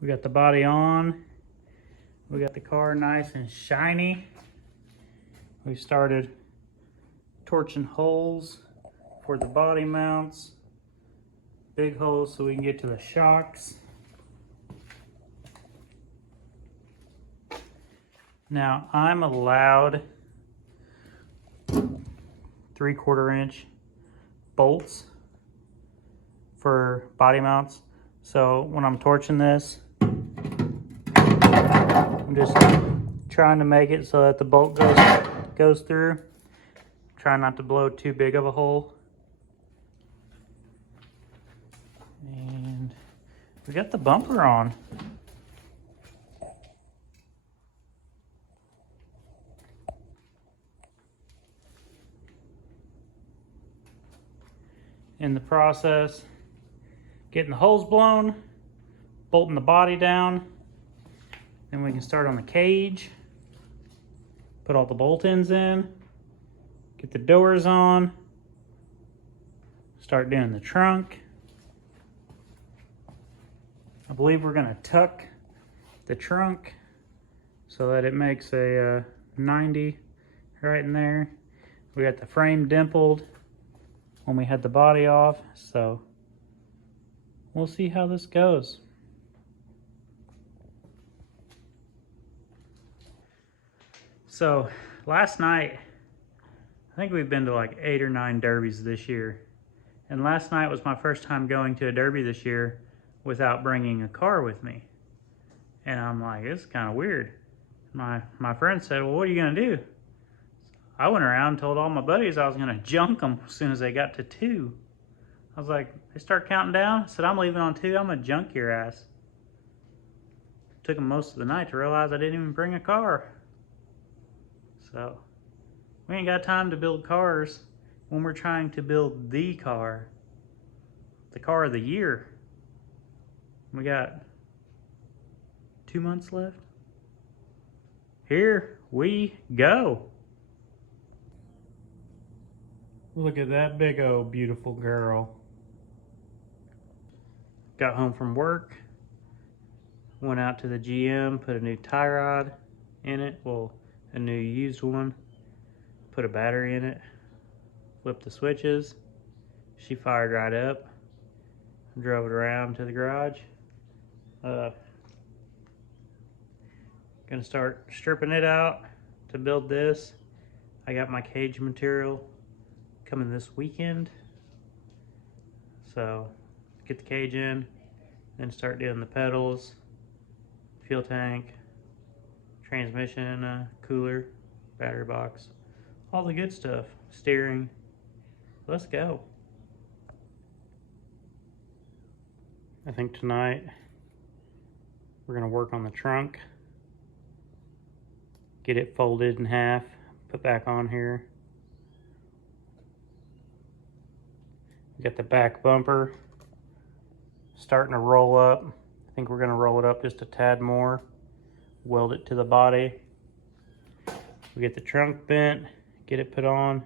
We got the body on. We got the car nice and shiny. We started torching holes for the body mounts. Big holes so we can get to the shocks. Now I'm allowed 3/4 inch bolts for body mounts. So when I'm torching this, I'm just trying to make it so that the bolt goes through. Try not to blow too big of a hole. And we got the bumper on. In the process, getting the holes blown, bolting the body down. Then we can start on the cage, put all the bolt-ins in, get the doors on, start doing the trunk. I believe we're gonna tuck the trunk so that it makes a 90 right in there. We got the frame dimpled when we had the body off, so we'll see how this goes. So last night, I think we've been to like 8 or 9 derbies this year. And last night was my first time going to a derby this year without bringing a car with me. And I'm like, this is kind of weird. My friend said, well, what are you gonna do? I went around and told all my buddies I was gonna junk them as soon as they got to 2. I was like, they start counting down. I said, I'm leaving on 2, I'm gonna junk your ass. Took them most of the night to realize I didn't even bring a car. So, we ain't got time to build cars when we're trying to build the car of the year. We got 2 months left. Here we go. Look at that big old beautiful girl. Got home from work, went out to the GM, put a new tie rod in it, well, a new used one, put a battery in it, flipped the switches. She fired right up. Drove it around to the garage. Gonna start stripping it out to build this. I got my cage material coming this weekend. So get the cage in, then start doing the pedals, fuel tank, transmission, cooler, battery box, all the good stuff, steering. Let's go. I think tonight we're gonna work on the trunk, get it folded in half, put back on here. We got the back bumper starting to roll up. I think we're gonna roll it up just a tad more, weld it to the body. We get the trunk bent, get it put on,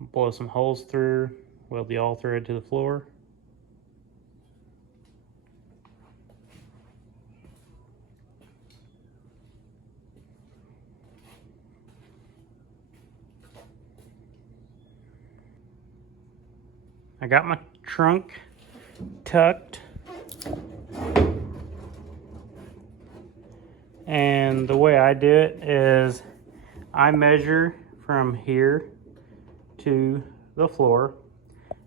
blow some holes through, weld the all thread to the floor. I got my trunk tucked. And the way I do it is I measure from here to the floor.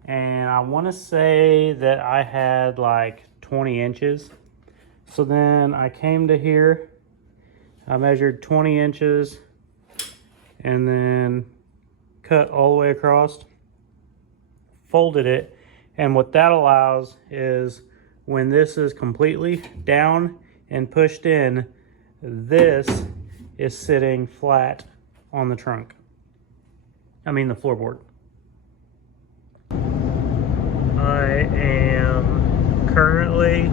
And I want to say that I had like 20 inches. So then I came to here, I measured 20 inches and then cut all the way across, folded it. And what that allows is when this is completely down and pushed in, this is sitting flat on the trunk. I mean the floorboard. I am currently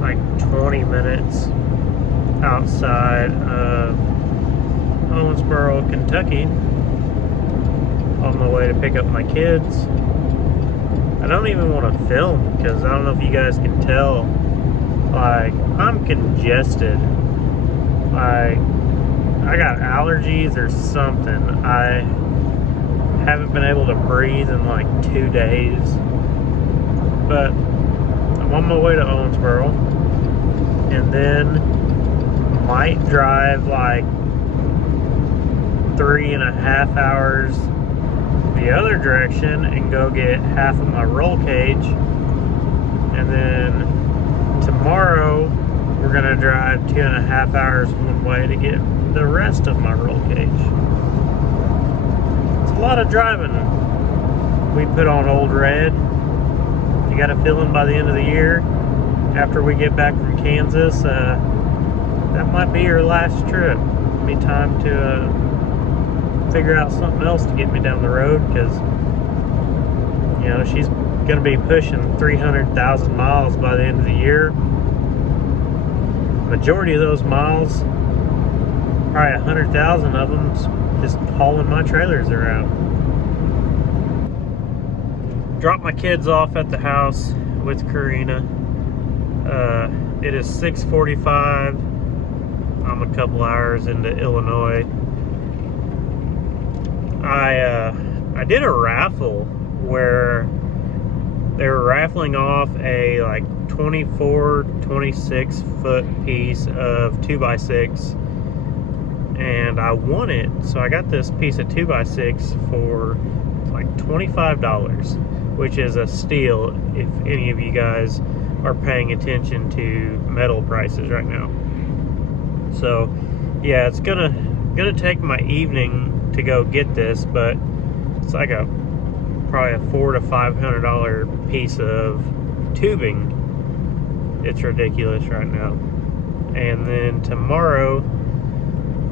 like 20 minutes outside of Owensboro, Kentucky, on my way to pick up my kids. I don't even want to film because I don't know if you guys can tell, Like, I'm congested. Like, I got allergies or something. I haven't been able to breathe in like 2 days. But I'm on my way to Owensboro. And then might drive like 3.5 hours the other direction and go get half of my roll cage. And then tomorrow we're gonna drive 2.5 hours one way to get the rest of my roll cage. It's a lot of driving we put on Old Red. You got a feeling by the end of the year, after we get back from Kansas, that might be your last trip. It'll be time to figure out something else to get me down the road, because you know she's going to be pushing 300,000 miles by the end of the year. Majority of those miles, probably 100,000 of them, just hauling my trailers around. Dropped my kids off at the house with Karina. It is 6:45. I'm a couple hours into Illinois. I did a raffle where they were raffling off a like 26 foot piece of 2x6, and I won it. So I got this piece of 2x6 for like $25, which is a steal if any of you guys are paying attention to metal prices right now. So yeah, it's gonna take my evening to go get this, but it's like probably a $400 to $500 piece of tubing. It's ridiculous right now. And then tomorrow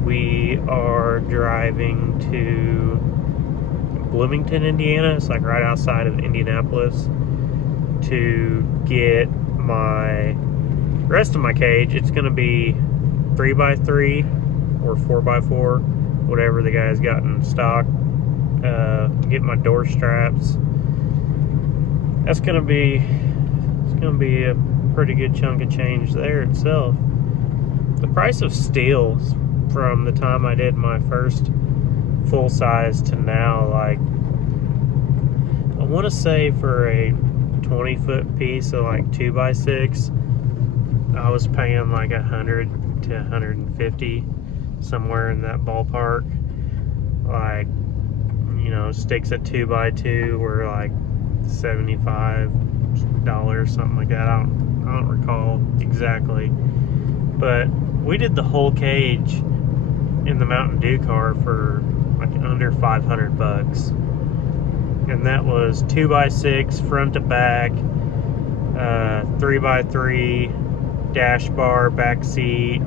we are driving to Bloomington, Indiana. It's like right outside of Indianapolis, to get my rest of my cage. It's gonna be 3x3 or 4x4, whatever the guy's got in stock. Get my door straps. It's gonna be a pretty good chunk of change there itself. The price of steel from the time I did my first full size to now, like, I want to say for a 20 foot piece of like 2x6, I was paying like 100 to 150, somewhere in that ballpark. Like, you know, sticks at 2x2 were like $75, something like that. I don't recall exactly, but we did the whole cage in the Mountain Dew car for like under $500, and that was 2x6 front to back, 3x3 dash bar, back seat,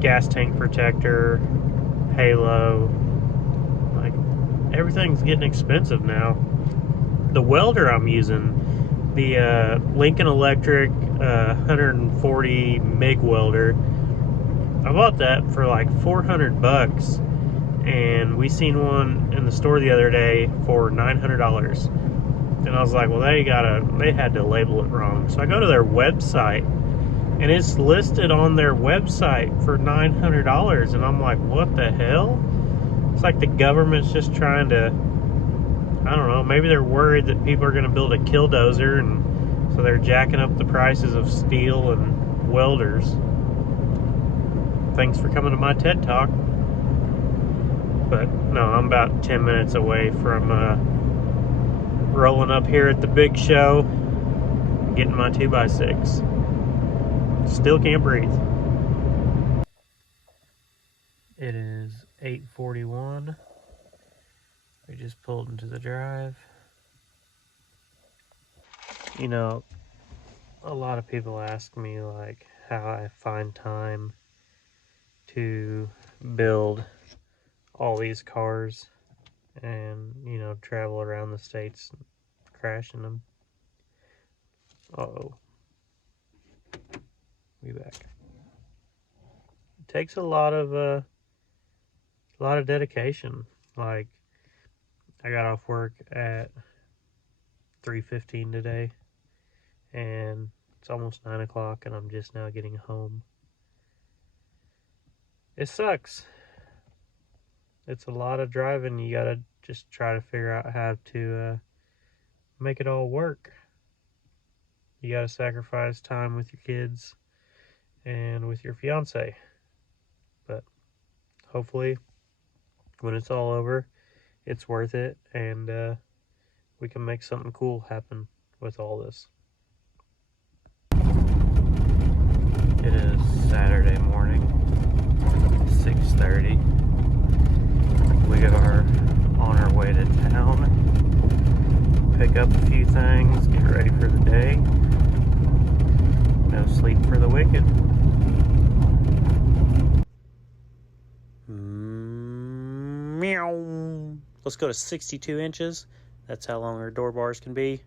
gas tank protector, halo. Like, everything's getting expensive now. The welder I'm using, the Lincoln Electric 140 MIG welder, I bought that for like $400, and we seen one in the store the other day for $900. And I was like, well, they had to label it wrong. So I go to their website, and it's listed on their website for $900, and I'm like, what the hell? It's like the government's just trying to, I don't know, maybe they're worried that people are going to build a killdozer, and so they're jacking up the prices of steel and welders. Thanks for coming to my TED Talk. But no, I'm about 10 minutes away from rolling up here at the big show, getting my 2x6. Still can't breathe. It is 8:41. We just pulled into the drive. You know, a lot of people ask me like how I find time to build all these cars and, you know, travel around the states crashing them. Uh-oh. We back. It takes a lot of dedication. Like, I got off work at 3:15 today, and It's almost 9 o'clock and I'm just now getting home. It sucks. It's a lot of driving. You gotta just try to figure out how to make it all work. You gotta sacrifice time with your kids and with your fiance. But hopefully when it's all over, it's worth it, and we can make something cool happen with all this. It is Saturday morning, 6:30. We are on our way to town, pick up a few things, get ready for the day. No sleep for the wicked. Meow. Let's go to 62 inches. That's how long our door bars can be.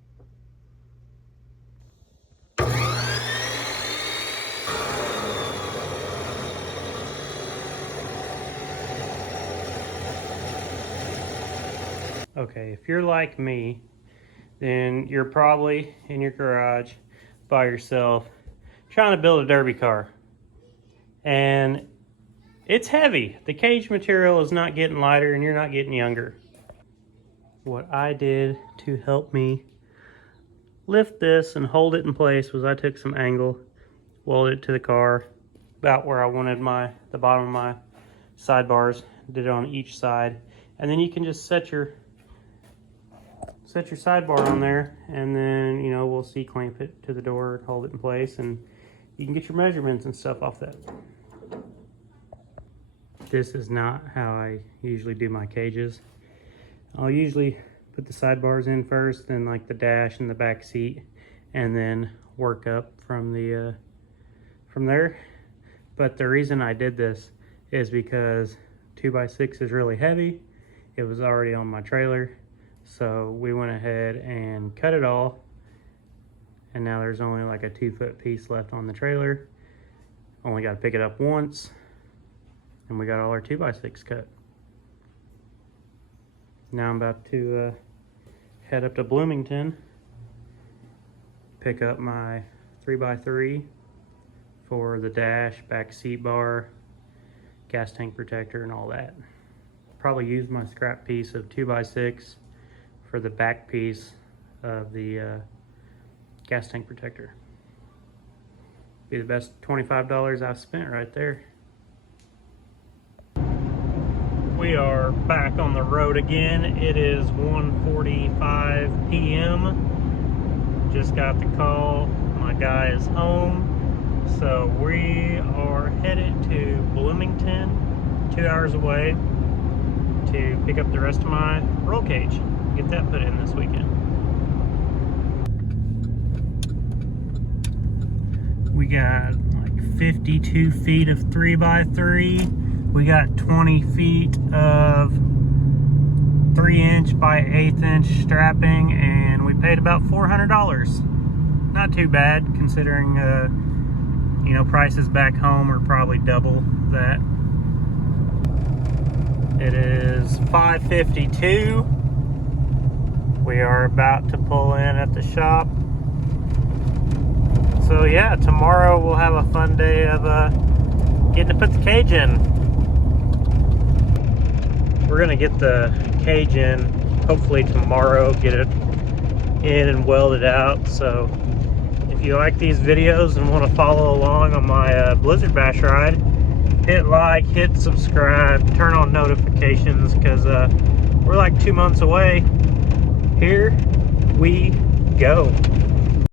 Okay, if you're like me, then you're probably in your garage by yourself trying to build a derby car. And it's heavy. The cage material is not getting lighter and you're not getting younger. What I did to help me lift this and hold it in place was I took some angle, welded it to the car about where I wanted the bottom of my sidebars, did it on each side. And then you can just set your sidebar on there, and then, you know, we'll C-clamp it to the door and hold it in place, and you can get your measurements and stuff off that. This is not how I usually do my cages. I'll usually put the sidebars in first, then like the dash and the back seat, and then work up from there. But the reason I did this is because 2x6 is really heavy. It was already on my trailer. So we went ahead and cut it all, and now there's only like a 2-foot piece left on the trailer. Only got to pick it up once, and we got all our 2x6 cut. Now I'm about to head up to Bloomington, pick up my 3x3 for the dash, back seat bar, gas tank protector, and all that. Probably use my scrap piece of 2x6 for the back piece of the gas tank protector. Be the best $25 I've spent right there. We are back on the road again. It is 1:45 p.m. Just got the call. My guy is home. So we are headed to Bloomington, 2 hours away, to pick up the rest of my roll cage. Get that put in this weekend. We got like 52 feet of 3x3. We got 20 feet of 3-inch by 1/8-inch strapping, and we paid about $400. Not too bad considering, you know, prices back home are probably double that. It is 5:52. We are about to pull in at the shop. So yeah, tomorrow we'll have a fun day of getting to put the cage in. We're gonna get the cage in hopefully tomorrow, get it in and welded out. So if you like these videos and want to follow along on my Blizzard Bash ride, hit like, hit subscribe, turn on notifications, because we're like 2 months away. Here we go.